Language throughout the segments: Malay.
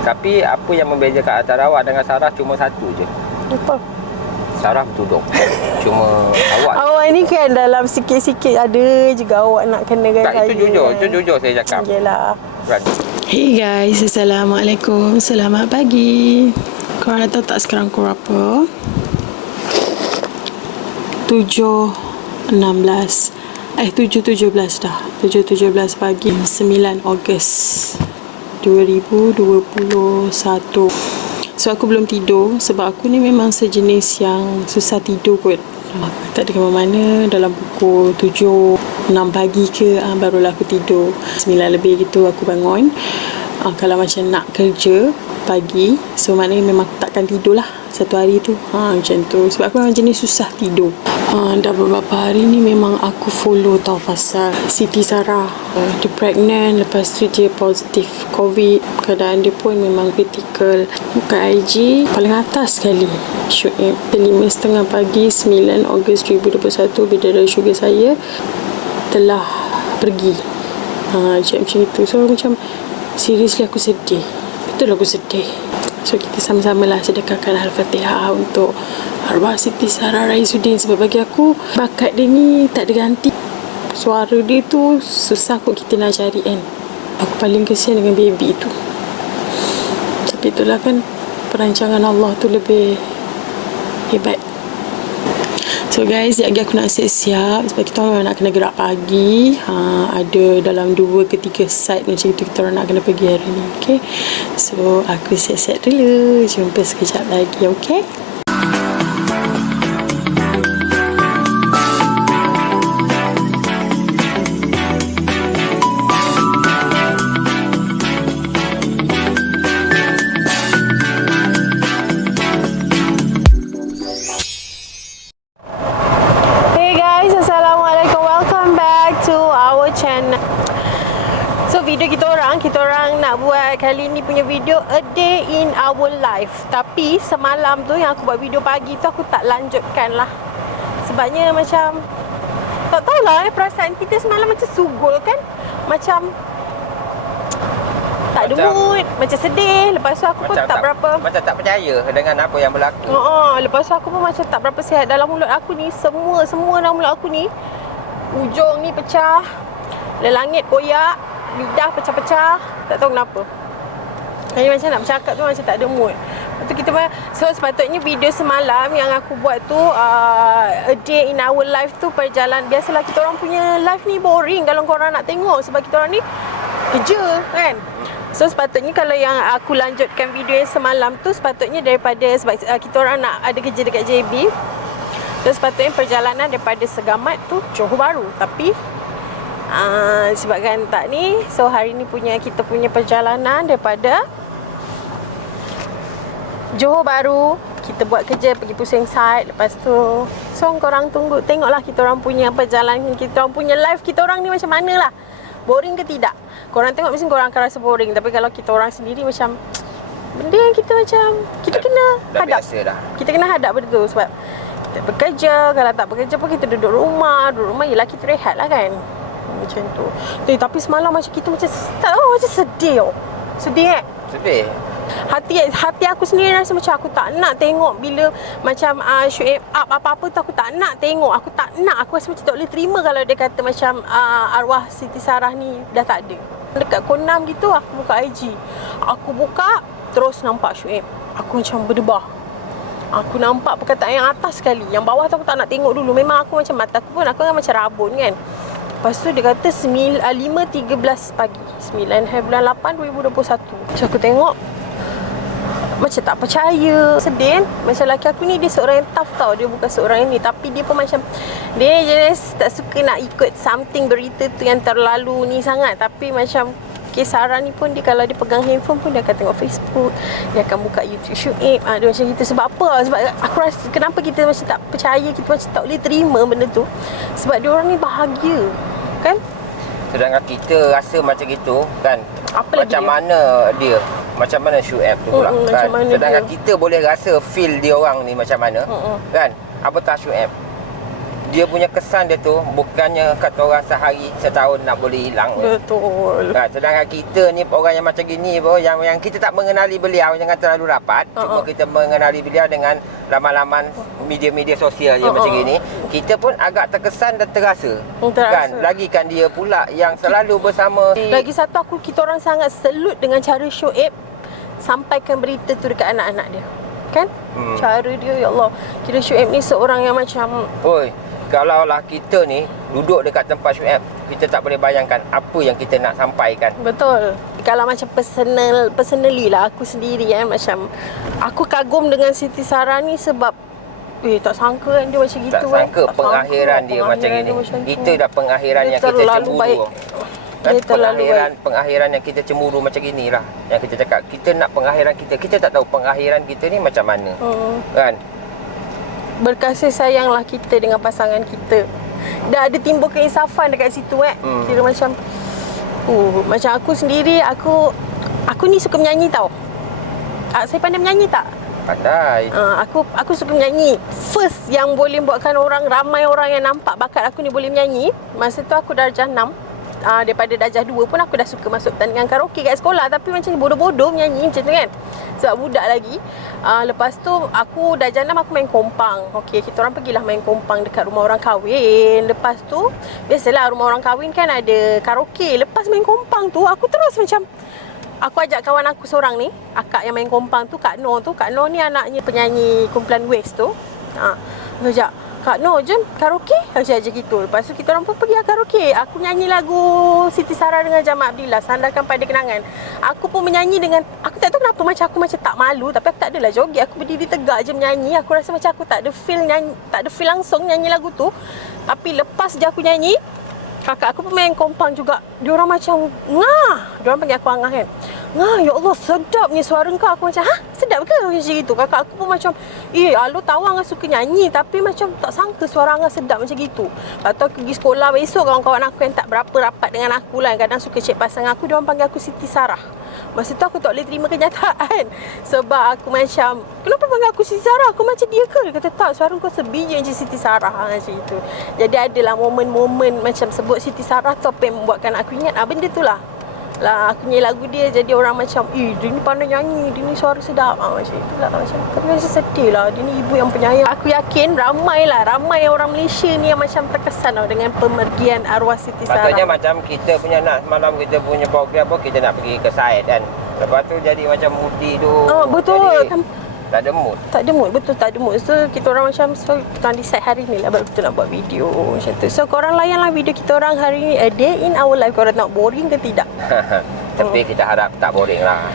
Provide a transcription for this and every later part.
Tapi apa yang membezakan antara awak dengan Sarah cuma satu je. Apa? Sarah bertudung. Cuma awak. Awak ni kan dalam sikit-sikit ada juga awak nak kenakan Tak, saya. itu jujur. Itu jujur saya cakap. Yelah. Right. Hey guys, Assalamualaikum. Selamat pagi. Korang tahu tak sekarang pukul berapa? 7.17 dah. 7.17 pagi, 9 Ogos 2021. So aku belum tidur sebab aku ni memang sejenis yang susah tidur kot. Tak ada ke mana, dalam pukul 7.06 pagi ke barulah aku tidur. 9 lebih gitu aku bangun. Kalau macam nak kerja pagi, so maknanya memang aku takkan tidur lah satu hari tu. Macam tu. Sebab aku memang jenis susah tidur. Dah beberapa hari ni memang aku follow tau pasal Siti Sarah. Dia pregnant, lepas tu dia positif COVID. Keadaan dia pun memang kritikal. Buka IG paling atas sekali Syuib 5.30 pagi 9 Ogos 2021 bidara sugar saya telah pergi. Macam itu. So macam seriously aku sedih. Betul aku sedih. So kita sama-sama lah sedekahkan Al-Fatihah untuk arwah Siti Sarah Raisuddin. Sebab bagi aku bakat dia ni tak ada ganti. Suara dia tu susah kot kita nak cari kan. Aku paling kesian dengan baby tu. Tapi itulah kan, perancangan Allah tu lebih hebat. So guys, sekejap lagi aku nak siap-siap sebab kita memang nak kena gerak pagi. Ada dalam 2 ke 3 site macam itu kita orang nak kena pergi hari ni. Okay, so aku siap-siap dulu. Jumpa sekejap lagi. Okay. Video kita orang nak buat kali ni punya video a day in our life. Tapi semalam tu yang aku buat video pagi tu aku tak lanjutkan lah. Sebabnya macam tak tahulah perasaan kita semalam macam sugul kan. Macam tak ada mood, macam sedih. Lepas tu aku pun tak berapa, macam tak percaya dengan apa yang berlaku. Lepas tu aku pun macam tak berapa sihat. Dalam mulut aku ni semua dalam mulut aku ni, ujung ni pecah, langit koyak, lidah pecah-pecah, tak tahu kenapa. Jadi macam nak bercakap tu macam tak ada mood. Lepas tu kita so sepatutnya video semalam yang aku buat tu a day in our life tu perjalanan. Biasalah kita orang punya life ni boring kalau korang nak tengok sebab kita orang ni kerja kan. So sepatutnya kalau yang aku lanjutkan video yang semalam tu sepatutnya daripada sebab kita orang nak ada kerja dekat JB. So sepatutnya perjalanan daripada Segamat tu Johor Bahru. Tapi sebabkan tak ni, so hari ni kita punya perjalanan daripada Johor Bahru. Kita buat kerja, pergi pusing site. Lepas tu, so korang tengoklah kita orang punya perjalanan, kita orang punya life, kita orang ni macam mana lah. Boring ke tidak? Korang tengok mesti korang akan rasa boring. Tapi kalau kita orang sendiri macam benda yang kita macam kita kena hadap. Kita kena hadap benda tu. Sebab kita bekerja, kalau tak bekerja pun kita duduk rumah yelah kita rehat lah kan. Macam tu. Tapi semalam macam kita macam tak tahu, macam sedih. Sedih kan? Sedih. Hati aku sendiri rasa macam aku tak nak tengok bila macam Syuib up apa-apa tu aku tak nak tengok. Aku tak nak. Aku rasa macam tak boleh terima kalau dia kata macam arwah Siti Sarah ni dah tak ada. Dekat pukul 6 gitu aku buka IG. Aku buka terus nampak Syuib. Aku macam berdebar. Aku nampak perkataan yang atas sekali. Yang bawah tu aku tak nak tengok dulu. Memang aku macam mata aku pun aku kan macam rabun kan. Lepas tu dia kata 5.13 pagi 9 bulan 8 2021. So aku tengok macam tak percaya. Sedih kan. Macam lelaki aku ni dia seorang yang tough tau. Dia bukan seorang yang ni. Tapi dia pun macam dia jenis tak suka nak ikut something berita tu yang terlalu ni sangat. Tapi macam Sarah ni pun dia kalau dia pegang handphone pun dia akan tengok Facebook, dia akan buka YouTube Syuib. Dia macam gitu. Sebab apa? Sebab aku rasa kenapa kita macam tak percaya, kita macam tak boleh terima benda tu. Sebab dia orang ni bahagia kan. Sedangkan kita rasa macam gitu kan. Apa macam mana dia? Macam mana Syuib tu pula kan. Sedangkan kita boleh rasa feel dia orang ni macam mana kan. Apatah Syuib. dia punya kesan dia tu bukannya kata orang sehari setahun nak boleh hilang. Betul. Sedangkan kita ni orang yang macam gini bro, yang kita tak mengenali beliau, jangan terlalu rapat. Cuma kita mengenali beliau dengan laman-laman media-media sosial je macam gini. Kita pun agak terkesan dan terasa. Kan? Lagikan dia pula yang selalu bersama. Lagi satu kita orang sangat selut dengan cara Shuib sampaikan berita tu dekat anak-anak dia. Kan? Cara dia, ya Allah. Kira Shuib ni seorang yang macam kalaulah kita ni duduk dekat tempat Shuib, kita tak boleh bayangkan apa yang kita nak sampaikan. Betul. Kalau macam personally lah aku sendiri macam aku kagum dengan Siti Sarah ni sebab tak sangka kan dia macam gitu. Tak sangka pengakhiran dia macam gini. Itu dah pengakhiran yang kita cemburu. Pengakhiran yang kita cemburu macam inilah yang kita cakap. Kita nak pengakhiran kita tak tahu pengakhiran kita ni macam mana. Kan? Berkasih sayanglah kita dengan pasangan kita. Dah ada timbul keinsafan dekat situ Kira macam macam aku sendiri, aku ni suka menyanyi tau. Saya pandai menyanyi tak? Pandai. Aku suka menyanyi. First yang boleh buatkan ramai orang yang nampak bakat aku ni boleh menyanyi, masa tu aku darjah 6. Daripada darjah 2 pun aku dah suka masuk tandingan karaoke kat sekolah. Tapi macam bodoh-bodoh menyanyi macam tu kan, sebab budak lagi. Lepas tu aku darjah 6 aku main kompang. Okey, kita orang pergilah main kompang dekat rumah orang kahwin. Lepas tu biasalah rumah orang kahwin kan ada karaoke. Lepas main kompang tu aku terus macam aku ajak kawan aku seorang ni, akak yang main kompang tu, Kak Noh tu. Kak Noh ni anaknya penyanyi kumpulan Waves tu. Aku ajak, Kak Noh jom karaoke. Macam gitu. Lepas tu kita orang pun pergi karaoke. Aku nyanyi lagu Siti Sarah dengan Jamal Abdillah, Sandarkan Pada Kenangan. Aku pun menyanyi dengan, aku tak tahu kenapa macam aku macam tak malu. Tapi aku tak adalah joget. Aku berdiri tegak je menyanyi. Aku rasa macam aku tak ada feel nyanyi, tak ada feel langsung nyanyi lagu tu. Tapi lepas je aku nyanyi, kakak aku pun main kompang juga. Diorang macam ngah. Diorang panggil aku Angah kan. Ngah, ya Allah sedapnya suara kau. Aku macam, sedap ke? Macam gitu. Kakak aku pun macam, Alu tahu Angah suka nyanyi, tapi macam tak sangka suara Angah sedap macam gitu. Lepas tu aku pergi sekolah besok, kawan-kawan aku yang tak berapa rapat dengan aku lah, kadang suka cek pasang aku, diorang panggil aku Siti Sarah. Masa tu aku tak boleh terima kenyataan. Sebab aku macam, kenapa panggil aku Siti Sarah? Aku macam dia ke? Dia kata tak, suara kau sebiji macam Siti Sarah. Macam itu. Jadi adalah momen-momen macam sebut Siti Sarah tu apa yang membuatkan aku ingat benda tu lah. Aku nyanyi lagu dia, jadi orang macam dia ni pandai nyanyi, dia ni suara sedap. Macam itulah. Macam aku rasa sedih lah. Dia ni ibu yang penyayang. Aku yakin ramai orang Malaysia ni yang macam terkesan dengan pemergian arwah Siti Sarah. Patutnya macam kita punya nak semalam kita punya program pun kita nak pergi ke Said kan. Lepas tu jadi macam moody tu. Betul. Tak ada mood. Tak ada mood, betul tak ada mood. So kita orang macam kita decide hari ni lah baru kita nak buat video macam tu. So korang layanlah video kita orang hari ni, a day in our life. Korang nak boring ke tidak? Tapi kita harap tak boring lah.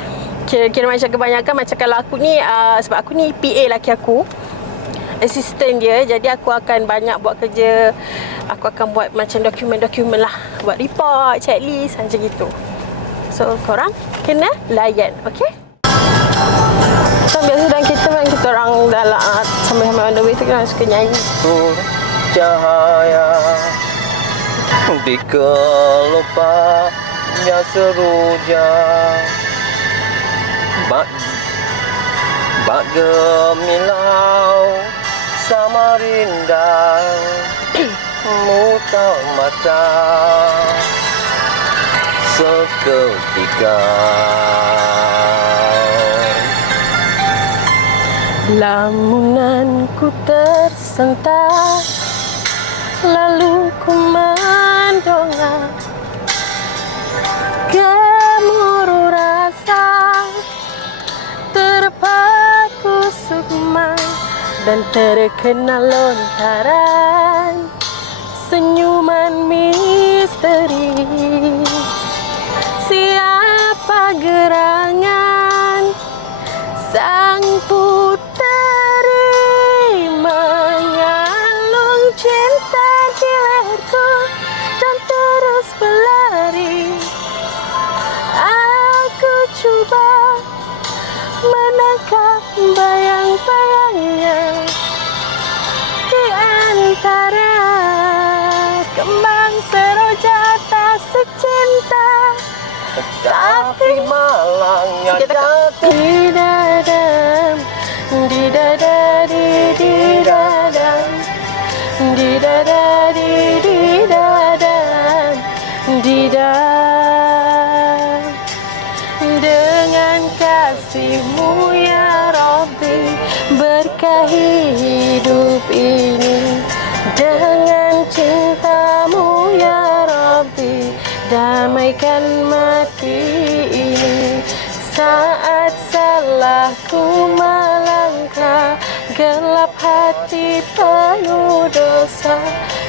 Kira macam kebanyakan macam kalau aku ni sebab aku ni PA laki aku, assistant dia. Jadi aku akan banyak buat kerja. Aku akan buat macam dokumen-dokumen lah, buat report, checklist macam gitu. So korang kena layan, okay? So biasa dalam kita orang dalam sambil-sambil on the way tu kita suka nyanyi. Cahaya di kelopaknya seruja, bak gemilau Samarinda muta mata seketika. Lamunanku tersentak, lalu ku mendongak, gemuruh rasa, terpaku sukma, dan terkena lontaran senyuman misteri. Siapa gerangan sang puteri mengalung cinta di leherku dan terus berlari. Aku coba menangkap bayang-bayangnya di antara kembang seroja tak secinta, tapi malangnya jatuh di dadam, di dada, di dadam, Di da da di da da di da. Dengan kasih-Mu ya Rabbi, berkahi hidup ini. Dengan cinta-Mu ya Rabbi, damaikan mati ini. Saat salahku melangkah, gelap hati penuh dosa,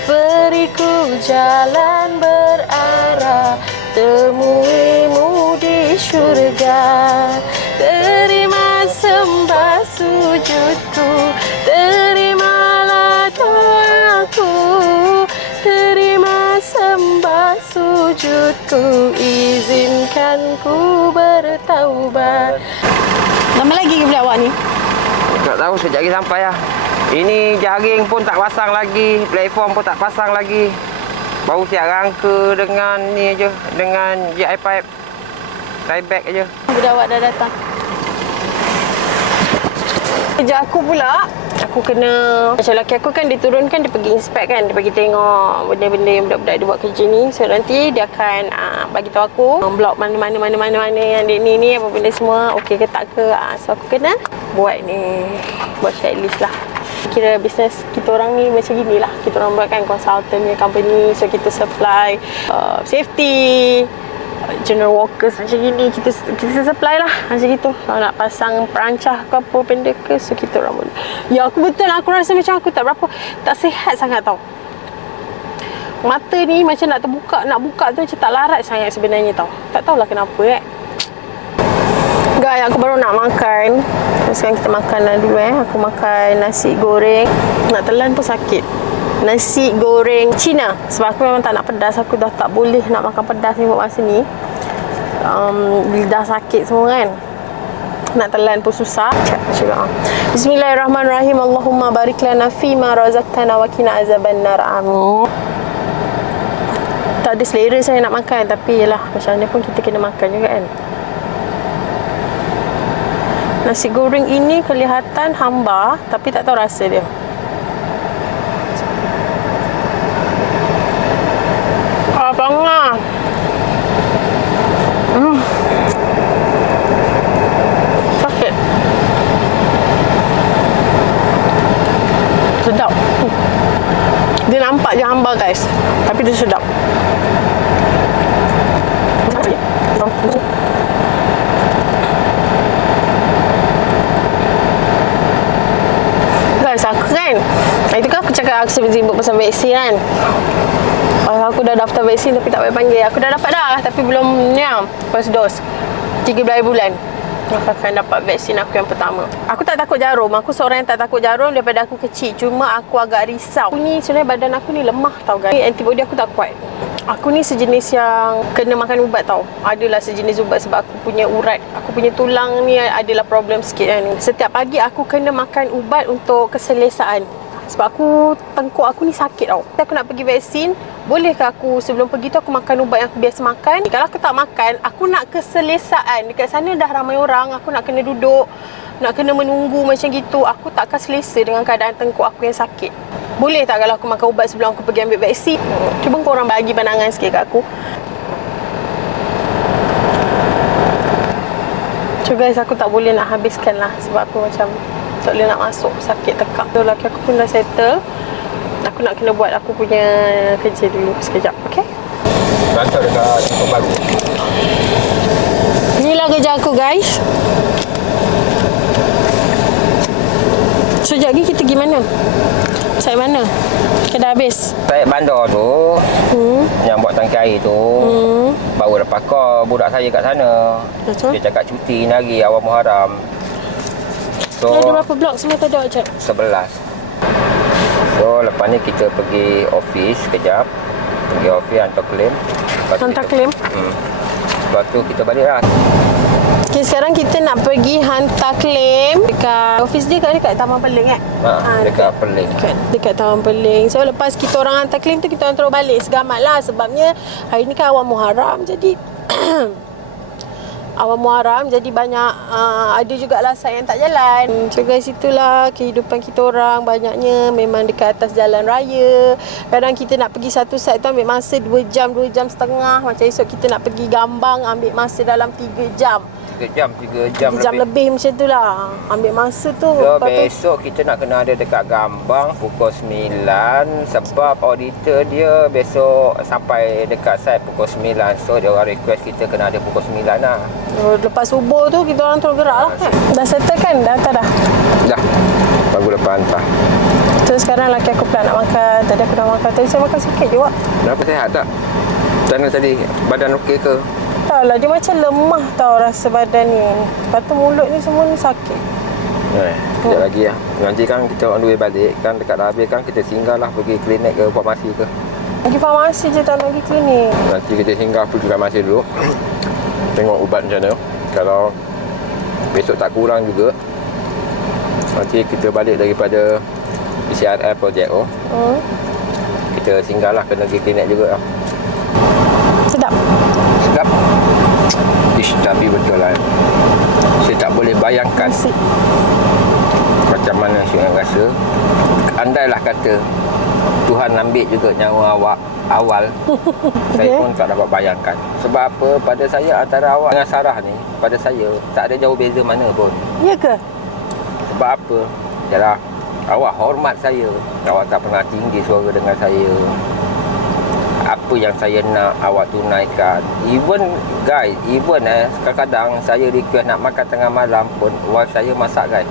beriku jalan berarah, temui-Mu di syurga. Terima sembah sujudku, terimalah doaku, terima sembah sujudku, izinkan ku bertaubat. Lama lagi ke pula awak ni? Tak tahu, sekejap lagi sampai lah. Ini jaring pun tak pasang lagi, platform pun tak pasang lagi. Baru siap rangka dengan ni je, dengan GI pipe, tie back je. Budak awak dah datang. Kerja aku pula, aku kena, macam lelaki aku kan dia turunkan, dia pergi inspect kan, dia pergi tengok benda-benda yang budak-budak dia buat kerja ni. So nanti dia akan bagi tahu aku blok mana-mana yang dia ni apa benda semua okey ke tak ke. So aku kena buat ni, buat checklist lah. Kira bisnes kita orang ni macam gini lah. Kita orang buat kan consultant punya company. So kita supply safety, general workers macam gini. Kita supply lah macam gitu. Kalau nak pasang perancah ke apa benda ke, so kita orang boleh. Ya aku betul, aku rasa macam aku tak sihat sangat tau. Mata ni macam nak terbuka, nak buka tu macam tak larat sangat sebenarnya tau. Tak tahulah kenapa Guys, aku baru nak makan. Sekarang kita makan lah dulu Aku makan nasi goreng. Nak telan pun sakit. Nasi goreng Cina. Sebab aku memang tak nak pedas. Aku dah tak boleh nak makan pedas ni buat masa ni. Lidah sakit semua kan. Nak telan pun susah. Cuba. Bismillahirrahmanirrahim. Allahumma barik lana fima razaqtana wa qina azabannar. Tak ada selera saya nak makan. Tapi yelah, macam mana pun kita kena makan juga kan. Nasi goreng ini kelihatan hamba, tapi tak tahu rasa dia. Bangga. Sakit. Sedap. Dia nampak je hamba guys, tapi dia sedap. Aku kan, itu kan aku cakap aku sibuk pasal vaksin kan. Aku dah daftar vaksin tapi tak payah panggil. Aku dah dapat dah tapi belum ni first dose 13 bulan aku akan dapat vaksin aku yang pertama. Aku tak takut jarum. Aku seorang yang tak takut jarum daripada aku kecil. Cuma aku agak risau. Aku ni sebenarnya badan aku ni lemah tau guys. Antibody aku tak kuat. Aku ni sejenis yang kena makan ubat tau. Adalah sejenis ubat sebab aku punya urat, aku punya tulang ni adalah problem sikit kan. Setiap pagi aku kena makan ubat untuk keselesaan. Sebab tengkuk aku ni sakit tau. Aku nak pergi vaksin, bolehkah aku sebelum pergi tu aku makan ubat yang aku biasa makan? Kalau aku tak makan, aku nak keselesaan. Dekat sana dah ramai orang, aku nak kena duduk, nak kena menunggu macam gitu. Aku takkan selesa dengan keadaan tengkuk aku yang sakit. Boleh tak kalau aku makan ubat sebelum aku pergi ambil vaksin? Cuba korang bagi pandangan sikit kat aku. So guys, aku tak boleh nak habiskan lah. Sebab aku macam tak boleh nak masuk, sakit tekak. So laki aku pun dah settle. Aku nak kena buat aku punya kerja dulu sekejap, okay? Bantu dekat tempat baru. Inilah kerja aku guys. So sekejap lagi kita pergi mana? Site mana? Kita dah habis. Site bandar tu, yang buat tangki air tu, baru lepas call budak saya kat sana. Betul? Dia cakap cuti ni hari awal Muharram. So, ada berapa blok semua tadi awak cak? 11. So lepas ni kita pergi office sekejap. Pergi office hantar claim. Hantar claim? Lepas tu kita balik lah. Okay, sekarang kita nak pergi hantar claim dekat office dia dekat Taman Peling kan? Dekat Peling. Dekat Taman Peling. So lepas kita orang hantar claim tu, kita orang terus balik segamat lah. Sebabnya hari ni kan awal Muharram. Jadi awal Muharram, jadi banyak ada juga lasak yang tak jalan. So guys, itulah kehidupan kita orang. Banyaknya memang dekat atas jalan raya. Kadang kita nak pergi satu site tu ambil masa 2 jam, 2 jam setengah. Macam esok kita nak pergi Gambang ambil masa dalam 3 jam. 3 jam 3 jam lebih macam tu lah. Ambil masa tu. So, besok kita nak kena ada dekat Gambang pukul 9 sebab auditor dia besok sampai dekat site pukul 9. So dia orang request kita kena ada pukul 9 lah. Lepas subuh tu kita orang terus gerak lah kan. Dah settle kan? Dah hantar dah? Dah. Baru lepas hantar. So sekarang laki aku pula nak makan. Tadi aku dah makan. Tadi saya makan sikit je, Wak. Kenapa sihat tak? Macam tadi? Badan okey ke? Tak lah, dia macam lemah tau rasa badan ni. Lepas tu mulut ni semua ni sakit. Sekejap lagi lah. Nanti kan kita on the way balik kan, dekat dah habis kan kita singgah lah pergi klinik ke farmasi ke. Pergi farmasi je, tak nak pergi klinik. Nanti kita singgah pergi farmasi dulu. Tengok ubat macam mana. Kalau besok tak kurang juga, nanti kita balik daripada PCRF projek tu. Kita singgah lah ke negeri klinik juga lah. Sedap. Sedap. Ish, tapi betul lah. Saya tak boleh bayangkan Nasi. macam mana Syed rasa. Andailah kata Tuhan ambil juga nyawa awak awal, saya pun tak dapat bayangkan. Sebab apa? Pada saya antara awak dengan Sarah ni, pada saya tak ada jauh beza mana pun. Ya ke? Sebab apa? Yalah, awak hormat saya. Awak tak pernah tinggi suara dengan saya. Apa yang saya nak awak tunaikan. Even guys, kadang-kadang saya request nak makan tengah malam pun wife saya masak guys.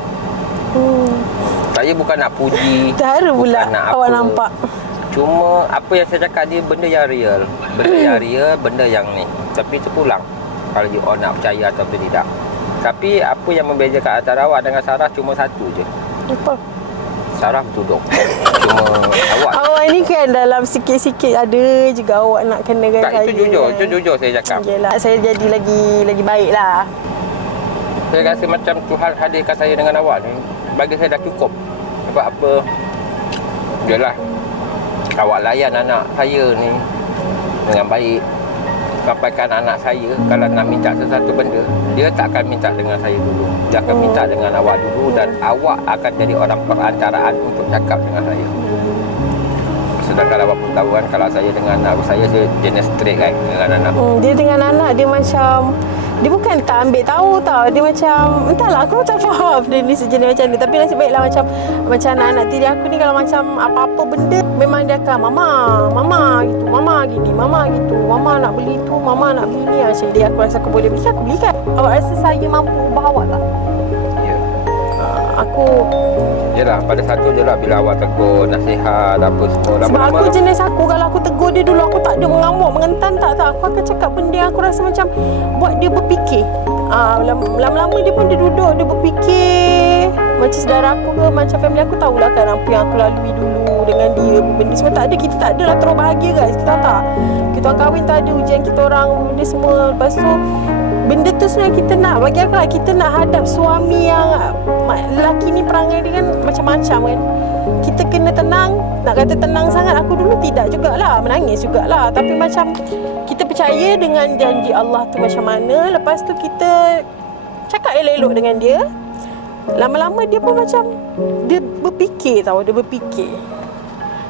Saya bukan nak puji, Terharu pula nak awak apa. nampak. Cuma apa yang saya cakap ni benda yang real. Benda yang real, benda yang ni. Tapi terpulang kalau you all nak percaya ataupun tidak. Tapi apa yang membezakan antara awak dengan Sarah cuma satu je. Apa? Sarah bertudung. Cuma awak ni kan dalam sikit-sikit ada juga awak nak kenakan tak, saya. itu jujur, itu jujur saya cakap. Yelah, saya jadi lagi baik lah. Saya rasa macam Tuhan hadirkan saya dengan awak ni, bagi saya dah cukup. Sebab apa? Yalah, awak layan anak saya ni dengan baik. Sampaikan anak saya kalau nak minta sesuatu benda, dia tak akan minta dengan saya dulu. Dia akan minta dengan awak dulu dan awak akan jadi orang perantaraan untuk cakap dengan saya. Sedangkan awak pun tahu kan, kalau saya dengan anak saya jenis straight kan dengan anak. Dia dengan anak dia macam, dia bukan tak ambil tahu tau. Dia macam, entahlah, aku tak faham dia ni sejenis macam ni. Tapi nasib baiklah macam anak-anak tiri aku ni kalau macam apa-apa benda memang dia akan mama gitu, mama gini, mama gitu, mama nak beli tu, mama nak beli ni. Macam dia aku rasa aku boleh beli, aku belikan. Awak rasa saya mampu ubah awak tak? Ya. Aku Yelah, pada satu je lah bila awak tegur, nasihat, apa semua. sebab aku jenis aku, kalau aku tegur dia dulu, aku tak ada mengamuk, mengentan tak. Aku akan cakap benda yang aku rasa macam buat dia berfikir. Lama-lama dia pun dia duduk, dia berfikir. Macam saudara aku ke, macam family aku tahulah kan apa yang aku lalui dulu dengan dia. Benda semua tak ada, kita tak adalah terus bahagia guys. Kita tak. Kita orang kahwin tak ada ujian kita orang, benda semua. Lepas tu benda tu sebenarnya kita nak, bagi aku lah, kita nak hadap suami yang lelaki ni perangai dia kan macam-macam kan. Kita kena tenang. Nak kata tenang sangat, aku dulu tidak jugalah, menangis jugalah. Tapi macam kita percaya dengan janji Allah tu macam mana. Lepas tu kita cakap elok-elok dengan dia. Lama-lama dia pun macam dia berfikir tau, dia berfikir.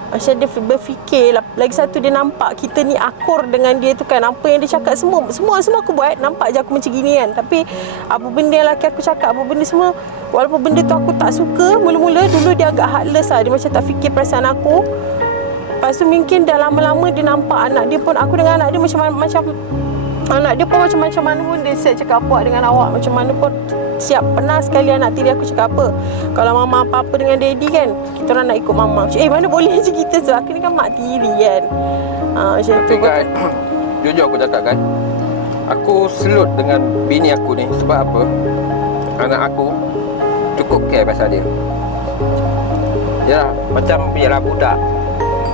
Macam dia berfikir. Lagi satu, dia nampak kita ni akur dengan dia tu kan. Apa yang dia cakap semua aku buat. Nampak je aku macam gini kan. Tapi apa benda yang laki aku cakap, apa benda semua, walaupun benda tu aku tak suka mula-mula, dulu dia agak heartless lah. Dia macam tak fikir perasaan aku. Lepas tu mungkin dah lama-lama dia nampak anak dia pun, aku dengan anak dia macam anak dia pun macam mana pun dia siap cakap apa dengan awak. Macam mana pun siap. Pernah sekali anak tiri aku cakap apa, kalau mama apa-apa dengan daddy kan, kita orang nak ikut mama. Macam mana boleh macam kita. So aku ni kan mak tiri kan. Macam tapi tu kan, jujur aku cakap kan, aku selut dengan bini aku ni. Sebab apa? Anak aku cukup care pasal dia. Yalah, macam yalah budak.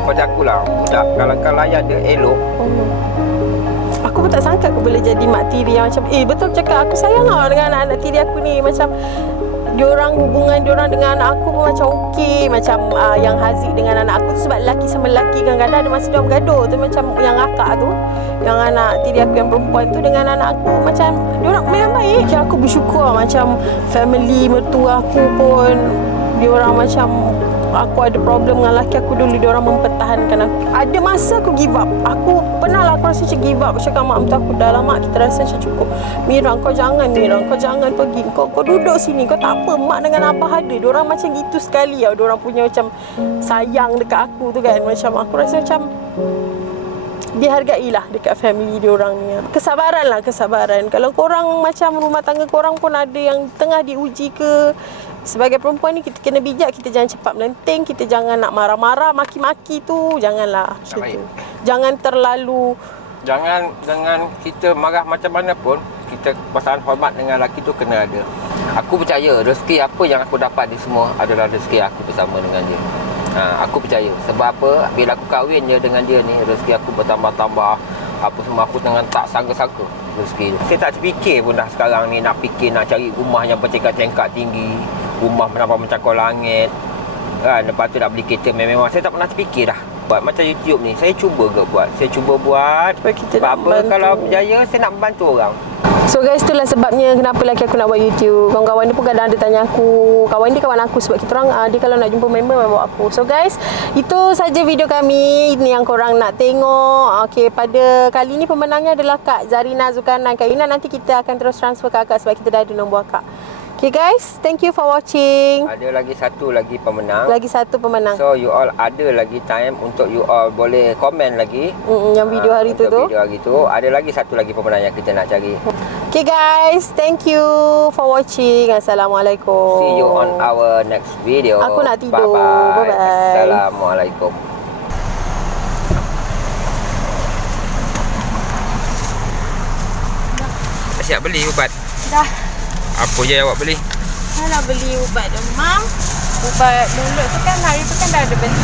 Pada aku lah, budak kalau layan dia elok. Aku pun tak sangka aku boleh jadi mak tiri yang macam betul cakap, aku sayang lah dengan anak-anak tiri aku ni. Macam diorang hubungan diorang dengan anak aku pun macam okey. Macam yang Haziq dengan anak aku tu sebab lelaki sama lelaki kadang-kadang ada masa diorang bergaduh tu. Macam yang akak tu, yang anak tiri aku yang perempuan tu dengan anak aku, macam diorang memang baik. Okay, aku bersyukur macam family mertua aku pun diorang macam aku ada problem dengan lelaki aku dulu, diorang mempertahankan aku. Ada masa aku give up. Aku pernah lah aku rasa macam give up. Cakap mak mentua aku, dah lama kita rasa macam cukup. Mira kau jangan pergi. Kau duduk sini. Kau tak apa. Mak dengan abah ada. Diorang macam gitu sekali tau. Diorang punya macam sayang dekat aku tu kan. Macam aku rasa macam dihargailah dekat family diorang ni. Kesabaran. Kalau korang macam rumah tangga korang pun ada yang tengah diuji ke, sebagai perempuan ni kita kena bijak, kita jangan cepat melenting, kita jangan nak marah-marah, maki-maki tu janganlah. Gitu. Jangan terlalu, Jangan kita marah macam mana pun, kita perasaan hormat dengan lelaki tu kena ada. Aku percaya rezeki apa yang aku dapat ni semua adalah rezeki aku bersama dengan dia. Aku percaya. Sebab apa? Bila aku kahwin je dengan dia ni, rezeki aku bertambah-tambah. Apa semua aku dengan tak sangka-sangka rezeki tu. Saya tak terfikir pun dah sekarang ni nak cari rumah yang bercengkak-cengkak tinggi, rumah sampai mencakar langit kan. Lepas tu nak beli kereta memang saya tak pernah terfikir dah buat macam YouTube ni. Saya cuba buat supaya kita sebab nak apa bantu. kalau berjaya saya nak membantu orang. So guys, itulah sebabnya kenapa laki aku nak buat YouTube. Kawan-kawan dia pun kadang ada tanya aku. Kawan dia kawan aku sebab kita orang dia kalau nak jumpa member memang bawa aku. So guys, itu saja video kami. Ini yang korang nak tengok. Okey, pada kali ni pemenangnya adalah Kak Zarina Zulkarnain. Kak Ina nanti kita akan terus transfer ke akak sebab kita dah ada nombor akak. Okay guys, thank you for watching. Ada lagi satu pemenang. Lagi satu pemenang. So you all ada lagi time untuk you all boleh komen lagi. Yang video hari tu tu. Video hari tu. Ada lagi satu lagi pemenang yang kita nak cari. Okay guys, thank you for watching. Assalamualaikum. See you on our next video. Aku nak tidur. Bye-bye. Bye-bye. Assalamualaikum. Siap beli ubat? Dah. Apa je awak beli? Saya nak beli ubat demam. Ubat mulut tu kan hari tu kan dah ada beli.